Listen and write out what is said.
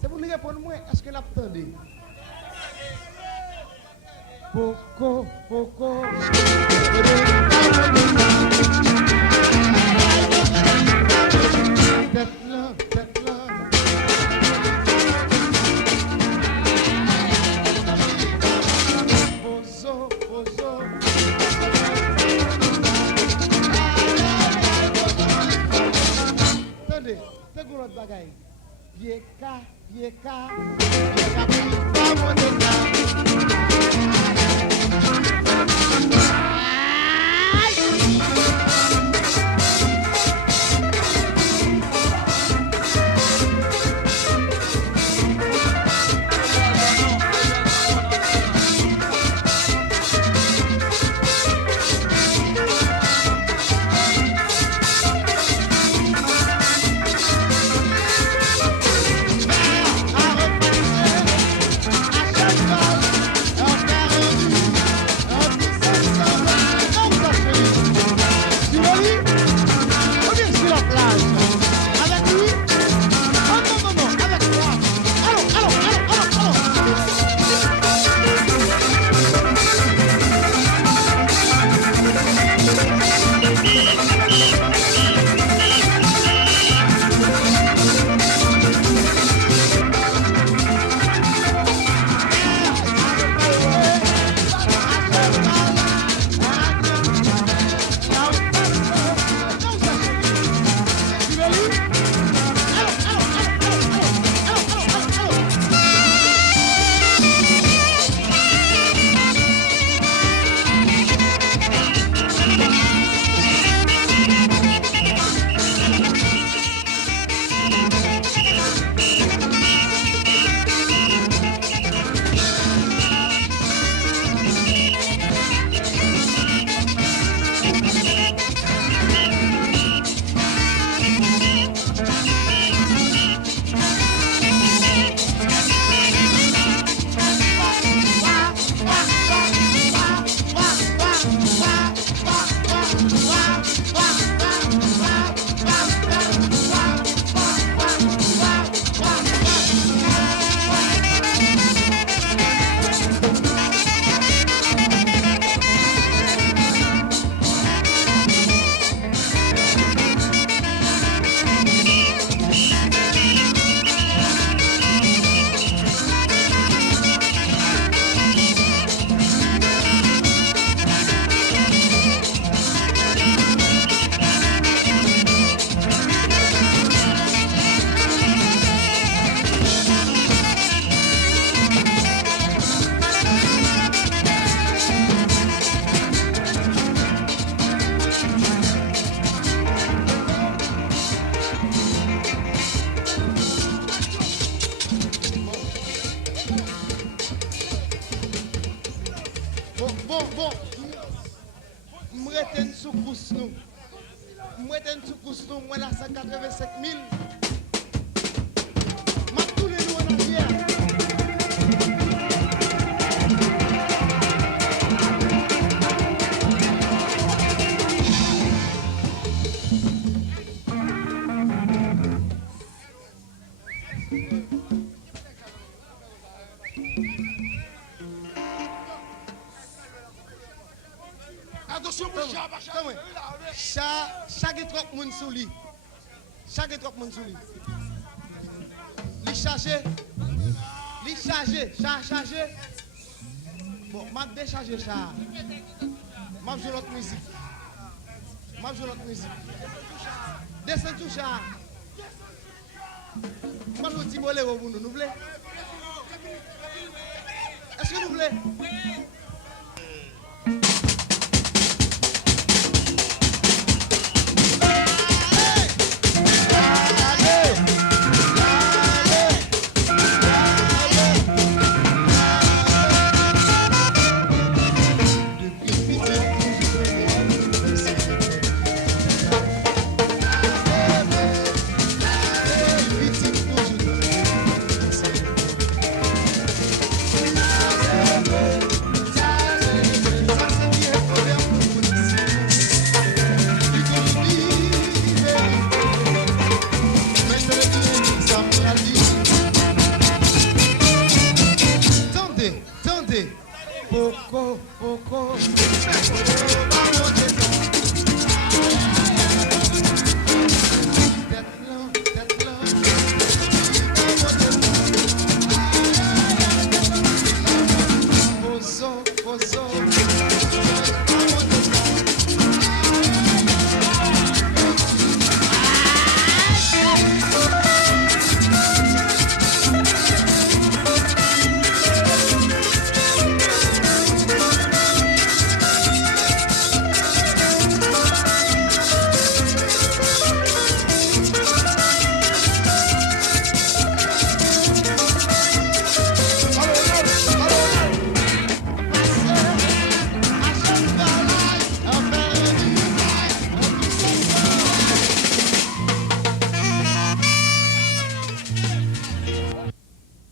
C'est pour nous répondre, moi, est-ce que l'attendez? Poco, poco. Tête là, tête là. Bozo, bozo. Attendez, c'est quoi l'autre bagaille? Pieka, pieka, pieka, pieka, moneta. Bon, je retiens sous pouce nous. Je retiens sous pouce nous, moi là 185 000. Je tourne nous en arrière. Attention, mon chat, chaque trop moun sous lui. Chaque trop moun sous lui. Li chargé. Chargé. Bon, m'a déchargé ça. M'a joué l'autre musique. Descends tout ça. M'a joué petit boléro pour nous voulez? Est-ce que vous voulez? Meko.